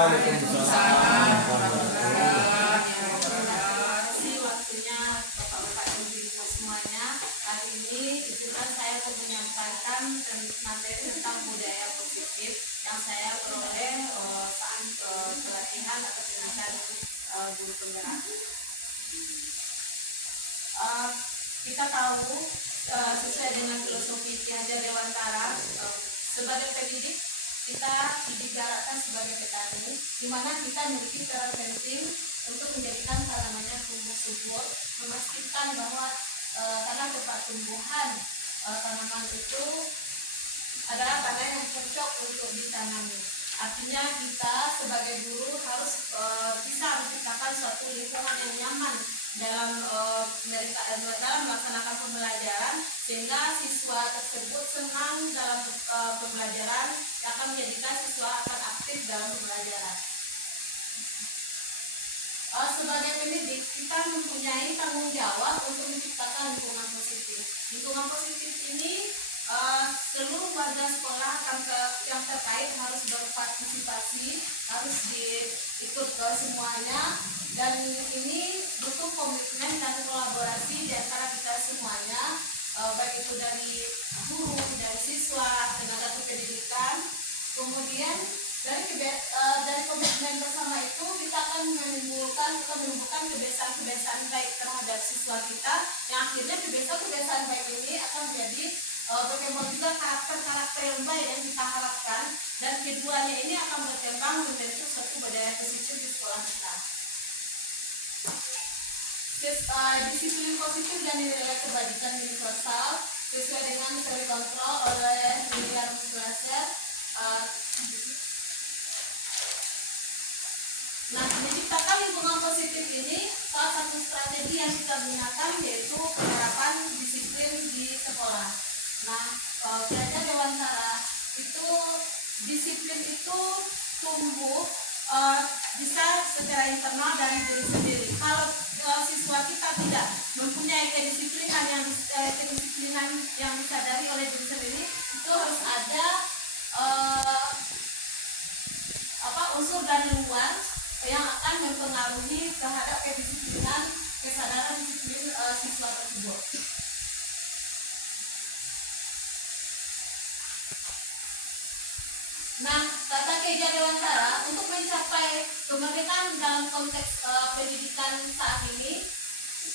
Waalaikumsalam. Waktunya Bapak-Bapak dan Ibu semuanya. Kali ini izinkan saya untuk menyampaikan materi tentang budaya positif yang saya peroleh saat pelatihan atau pendidikan guru penggerak. Kita tahu sesuai dengan filosofi Ki Hajar Dewantara, sebagai pendidik kita diibaratkan sebagai petani, di mana kita memiliki peran penting untuk menjadikan tanamannya tumbuh subur, memastikan bahwa tanah tempat tumbuhan tanaman itu adalah tanah yang cocok untuk ditanami. Artinya kita sebagai guru harus bisa menciptakan suatu lingkungan yang nyaman dalam melaksanakan pembelajaran, sehingga siswa tersebut senang dalam pembelajaran, akan menjadikan siswa akan aktif dalam pembelajaran. Sebagai pendidik, kita mempunyai tanggung jawab untuk menciptakan lingkungan positif. Lingkungan positif ini seluruh warga sekolah yang terkait harus berpartisipasi, harus diikut ke semuanya, dan ini butuh komitmen dan kolaborasi di antara kita semuanya, baik itu dari guru, dari siswa, tenaga kependidikan. Kemudian dari komitmen bersama itu kita akan menumbuhkan kebiasaan-kebiasaan baik terhadap siswa kita, yang akhirnya kebiasaan-kebiasaan baik ini akan menjadi bagaimana juga karakter-karakter yang baik yang kita harapkan, dan keduanya ini akan berkembang menjadi suatu budaya positif di sekolah kita. Disiplin positif dan nilai kebajikan universal sesuai dengan terkontrol oleh William Glasser. Nah, menciptakan lingkungan positif ini salah satu strategi yang kita gunakan yaitu penerapan disiplin di sekolah. Nah, Ki Hajar Dewantara itu disiplin itu tumbuh bisa secara internal dari diri sendiri. Kalau siswa kita tidak mempunyai kedisiplinan yang disadari oleh diri sendiri, itu harus ada unsur dari luar yang akan mempengaruhi terhadap kedisiplinan, kesadaran disiplin siswa tersebut. Nah, kata Ki Hajar Dewantara, untuk mencapai kemerdekaan dalam konteks pendidikan saat ini,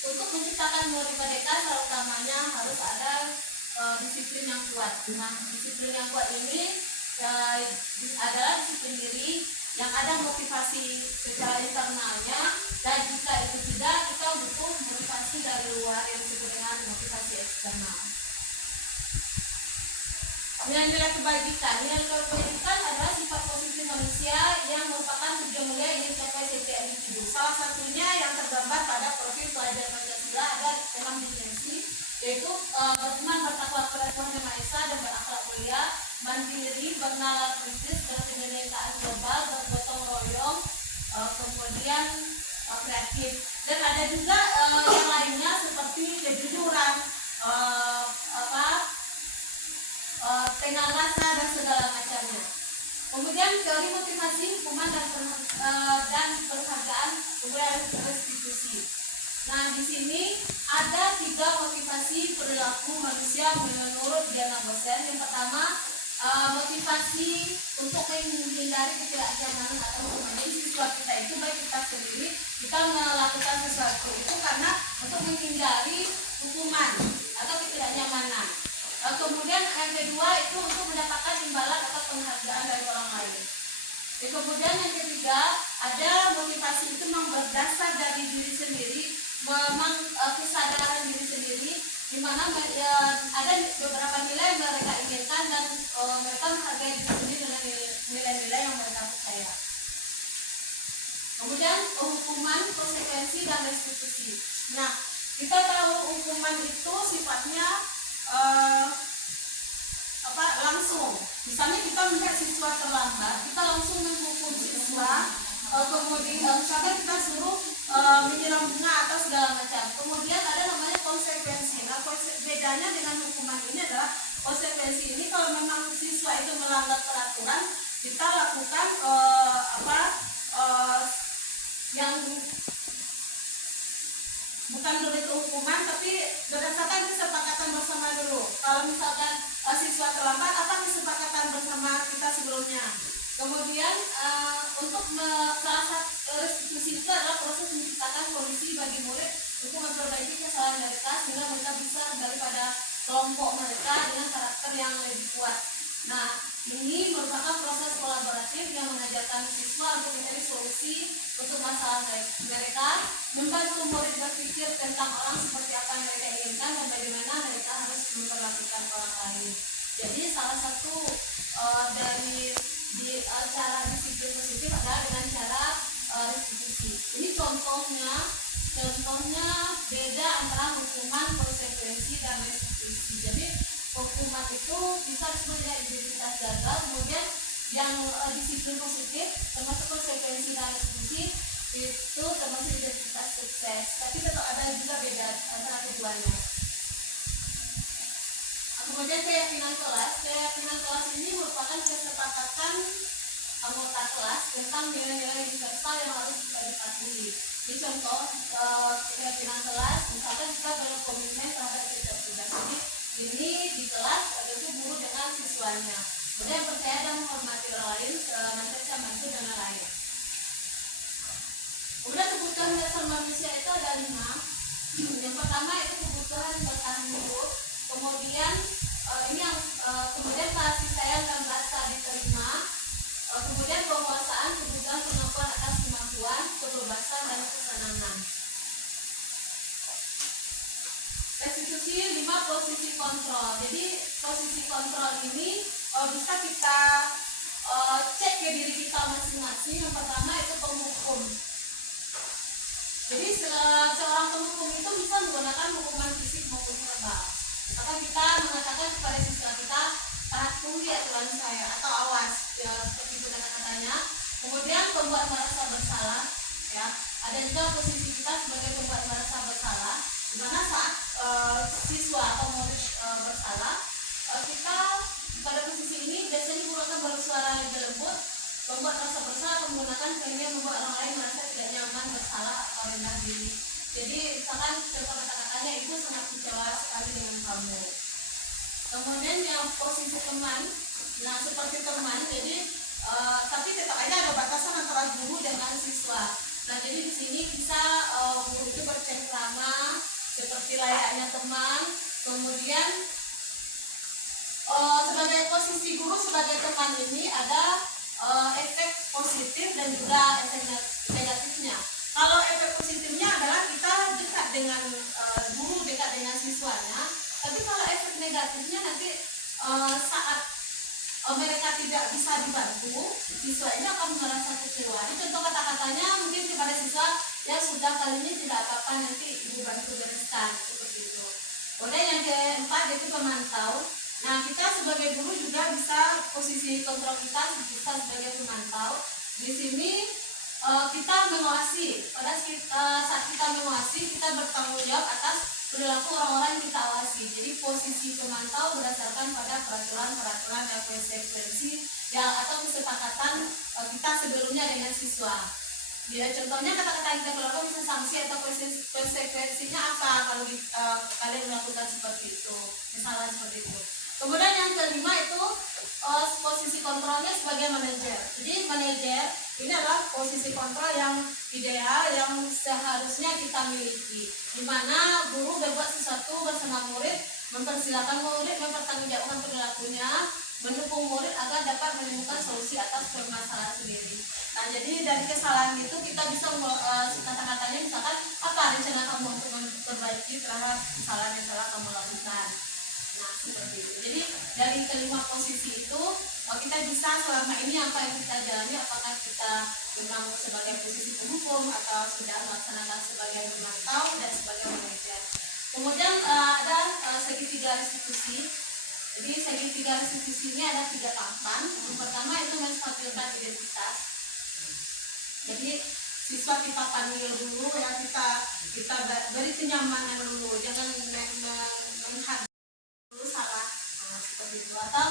untuk menciptakan kemerdekaan salah utamanya harus ada disiplin yang kuat. Nah, disiplin yang kuat ini adalah disiplin diri yang ada motivasi secara internalnya, dan jika itu tidak, kita butuh motivasi dari luar yang disebut dengan motivasi eksternal. Nilai-nilai kebajikan adalah sifat positif manusia yang merupakan tujuan mulia yang dicapai setiap individu. Salah satunya yang tergambar pada profil pelajar Pancasila ada 6 dimensi, yaitu beriman, bertakwa kepada Tuhan Yang Maha Esa dan berakhlak mulia, mandiri, bernalar kritis, berkebinekaan global, bergotong royong, kemudian kreatif, dan ada juga yang lainnya seperti kejujuran, tengah rasa dan segala macamnya. Kemudian teori motivasi, hukuman dan penghargaan, kemudian restitusi. Nah, di sini ada 3 motivasi perilaku manusia menurut Diana Bosel. Yang pertama, motivasi untuk menghindari ketidaknyamanan atau hukuman. Jadi siswa kita itu, baik kita sendiri, kita melakukan sesuatu itu karena untuk menghindari hukuman atau ketidaknyamanan. Kemudian yang kedua itu untuk mendapatkan imbalan atau penghargaan dari orang lain. Kemudian yang ketiga, ada motivasi itu memang berdasar dari diri sendiri, memang kesadaran diri sendiri, di mana ada beberapa nilai yang mereka inginkan dan mereka menghargai diri sendiri dengan nilai-nilai yang mereka percaya. Kemudian hukuman, konsekuensi, dan restitusi. Nah, kita tahu hukuman itu sifatnya langsung. Misalnya kita melihat siswa terlambat, kita langsung menghukum siswa. Kemudian misalnya kita suruh menyiram bunga atau segala macam. Kemudian ada namanya konsekuensi. Nah, bedanya dengan hukuman ini adalah konsekuensi ini kalau memang siswa itu melanggar peraturan, kita lakukan yang bukan begitu hukuman, tapi berdasarkan kesepakatan bersama dulu. Kalau misalkan siswa terlambat, apa kesepakatan bersama kita sebelumnya. Kemudian untuk salah satu restitusi itu adalah proses menciptakan kondisi bagi murid untuk memperbaiki kesalahan mereka sehingga mereka bisa kembali pada kelompok mereka dengan karakter yang lebih kuat. Nah, ini merupakan proses kolaboratif yang mengajarkan siswa untuk mencari solusi untuk masalah mereka, membantu murid berpikir tentang orang seperti apa yang mereka inginkan dan bagaimana mereka harus memperlakukan orang lain. Jadi salah satu dari cara disiplin positif adalah dengan cara restitusi. Ini contohnya beda antara hukuman, konsekuensi, dan restitusi. Jadi hukuman itu bisa disebut dengan identitas gagal, kemudian yang disiplin positif termasuk konsekuensi dan restitusi itu termasuk identitas sukses. Tapi tetap ada juga beda antara keduanya. Kemudian keyakinan kelas ini merupakan kesepakatan anggota kelas tentang nilai-nilai universal yang harus kita dipatuhi. Ini contoh keyakinan kelas, misalkan kita berkomitmen terhadap etika tugas. Jadi ini di kelas itu guru dengan siswanya. Kemudian percaya dan menghormati orang lain, nanti saya bantu dan lain. Kemudian kebutuhan dasar manusia itu ada 5. Yang pertama itu kebutuhan bertahan hidup. Kemudian ini yang kemudian kasih sayang dan rasa diterima. Kemudian penguasaan, kebutuhan pengakuan atas kemampuan, kebebasan dan kesenangan. Restitusi 5 posisi kontrol. Jadi posisi kontrol ini bisa kita cek ke diri kita masing-masing. Yang pertama itu penghukum. Jadi seorang penghukum itu bisa menggunakan hukuman fisik maupun verbal. Misalkan kita mengatakan kepada siswa kita, patuhi aturan saya atau awas, ya, seperti itu kata-katanya. Kemudian pembuat merasa bersalah, ya. Ada juga posisi kita sebagai pembuat merasa bersalah, di mana saat siswa atau murid bersalah, kita pada posisi ini biasanya guru akan bersuara lebih lembut. Pembuat merasa bersalah akan menggunakan kalimat membuat orang lain merasa tidak nyaman, bersalah atau rendah diri. Jadi misalkan contoh kata-katanya itu sangat kecewa sekali dengan kamu. Kemudian yang posisi teman, nah seperti teman, jadi tapi tetap aja ada batasan antara guru dengan siswa. Nah jadi di sini bisa guru itu bercengkrama seperti layaknya teman. Kemudian sebagai posisi guru sebagai teman ini ada efek positif dan juga efek negatifnya. Kalau efek positifnya adalah kita dekat dengan guru, dekat dengan siswanya. Tapi kalau efek negatifnya nanti saat mereka tidak bisa dibantu, siswa ini akan merasa kecewa. Ini contoh kata-katanya mungkin kepada siswa yang sudah kali ini tidak apa-apa, nanti ibu bantu bereskan seperti itu. Kemudian yang keempat itu pemantau. Nah kita sebagai guru juga bisa posisi kontrol kita bisa sebagai pemantau. Di sini kita mengawasi. Pada saat kita mengawasi, kita bertanggung jawab atas perilaku orang-orang yang kita awasi. Jadi posisi pemantau berdasarkan pada peraturan-peraturan dan konsekuensi yang atau kesepakatan kita sebelumnya dengan siswa. Ya, contohnya kata-kata yang kita keluarkan bisa sanksi atau konsekuensinya apa kalau kalian melakukan seperti itu, misalnya seperti itu. Kemudian yang kelima itu posisi kontrolnya sebagai manajer. Jadi manajer ini adalah posisi kontrol yang ideal yang seharusnya kita miliki, di mana guru berbuat sesuatu bersama murid, mempersilahkan murid mempertanggungjawabkan perilakunya, mendukung murid agar dapat menemukan solusi atas permasalahan sendiri. Nah jadi dari kesalahan itu kita bisa kata-katanya misalkan apa rencana kamu untuk memperbaiki terhadap kesalahan yang telah kamu lakukan. Nah seperti itu. Jadi dari kelima posisi itu kita bisa selama ini apa yang kita jalani, apakah kita memang sebagai posisi penghukum atau sudah melaksanakan sebagai pemantau dan sebagai manajer. Kemudian ada segitiga restitusi. Jadi segitiga restitusi ini ada 3 tahapan. Yang pertama itu menstabilkan identitas. Jadi siswa kita panggil dulu, ya kita beri kenyamanan dulu, jangan menghargai dulu salah, seperti itu. Atau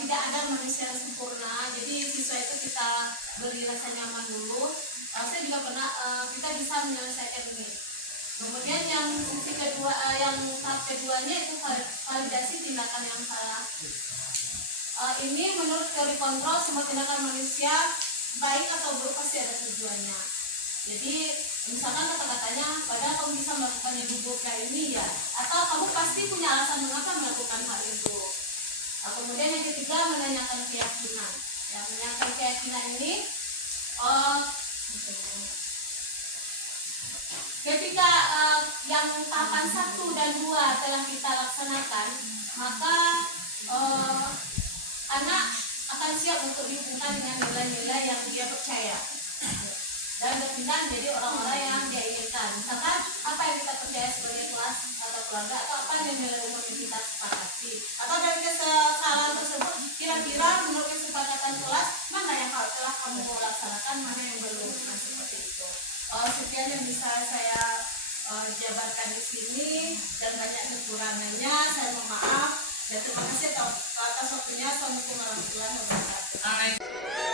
tidak ada manusia yang sempurna. Jadi siswa itu kita beri rasa nyaman dulu. Saya juga pernah kita bisa menyelesaikan ini. Kemudian yang sisi kedua, yang tahap keduanya itu validasi tindakan yang salah. Ini menurut teori kontrol, semua tindakan manusia baik atau buruk pasti ada tujuannya. Jadi misalkan kata-katanya, padahal kamu bisa melakukannya dulu kayak ini ya, atau kamu pasti punya alasan mengapa melakukan hal itu. Kemudian yang ketiga, menanyakan keyakinan. Ya, menanyakan keyakinan ini ketika yang tahapan 1 dan 2 telah kita laksanakan, maka anak akan siap untuk dihubungkan dengan nilai-nilai yang dia percaya dan berpindah menjadi orang-orang yang dia inginkan. Misalkan apa yang kita percaya sebagai kelas atau keluarga, atau apa yang nilai umum yang kita sepakati, atau dari kesalahan tersebut kira-kira menurut kesepakatan kelas mana yang telah kamu laksanakan, mana yang belum. Nah, seperti itu. Sekian yang bisa saya jabarkan di sini, dan banyak kekurangannya saya mohon maaf, dan terima kasih atas waktunya. Assalamualaikum warahmatullahi wabarakatuh.